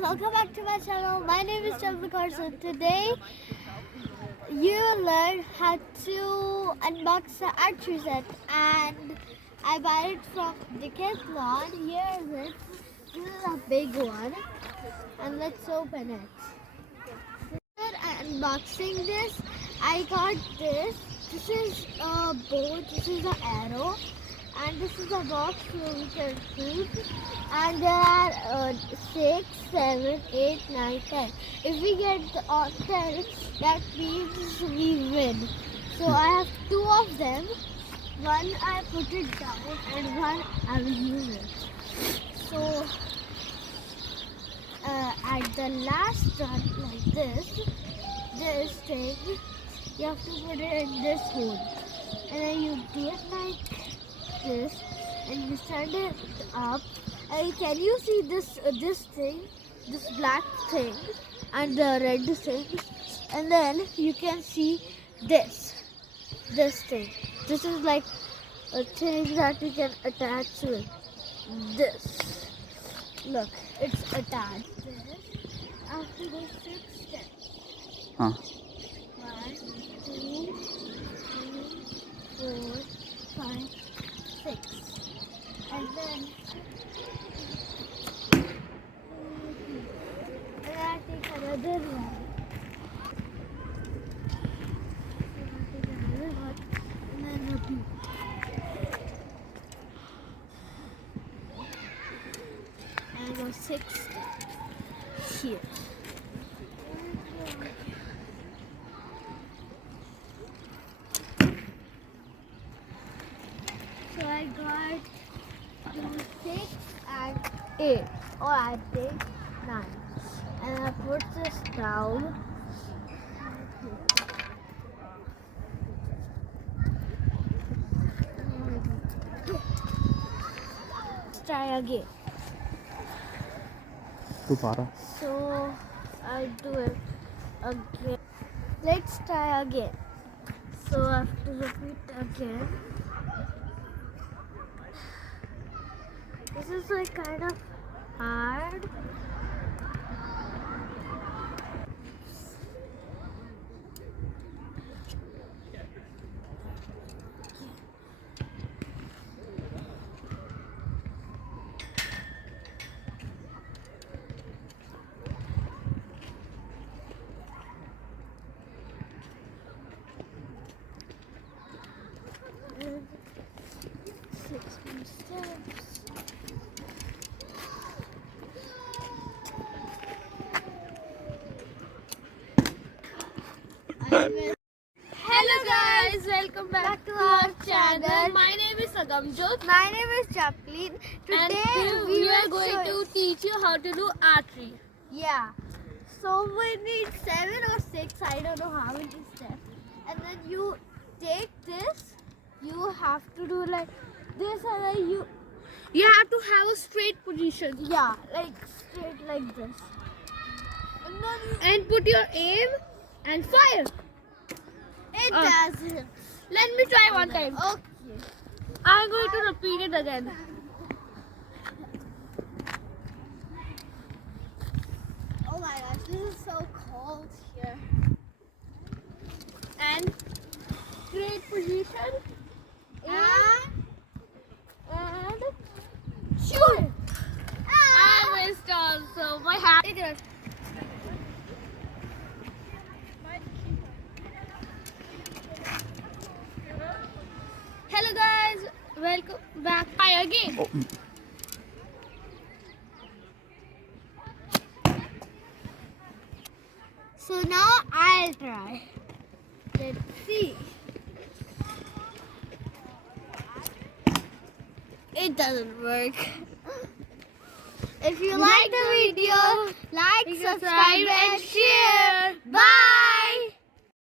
welcome back to my channel. My name is Kaur. So today you learn how to unbox the archery set, and I buy it from Decathlon. Here is it. This is a big one, and let's open it. After unboxing this, I got this. This is a bow. This is an arrow. And this is a box where we can shoot. And there are 6, 7, 8, 9, 10. If we get 10, that means we win. So I have 2 of them. One I put it down and one I will use it. So at the last run, like this thing, you have to put it in this hole. And then you do it like this, and you stand it up, and can you see this thing, this black thing and the red thing, and then you can see this thing. This is like a thing that you can attach to it. This, look, it's attached. This after the 6 steps. 1, 2, 3, 4, 5, 6. And then I take another one. And then repeat. And I go 6 steps here. So I got 6 and 8, or I think 9. And I put this down. Let's try again. So I do it again. Let's try again. So I have to repeat again. This is like kind of hard. And 6 more steps. Hello guys, welcome back to our channel. My name is Sagamjot. My name is Japleen. Today we are going to teach you how to do archery. Yeah. So we need 7 or 6, I don't know how many steps. And then you take this, you have to do like this, and then You have to have a straight position. yeah, like straight like this. And then And put your aim and fire. it doesn't. Let me try one time. Okay. I'm going to repeat it again. Oh my gosh, this is so cold here. And straight position. And Shoot! I missed also. My hat. Hello guys, welcome back. Try again. So now I'll try. Let's see. It doesn't work. If you like the video, like, subscribe, and share. Bye!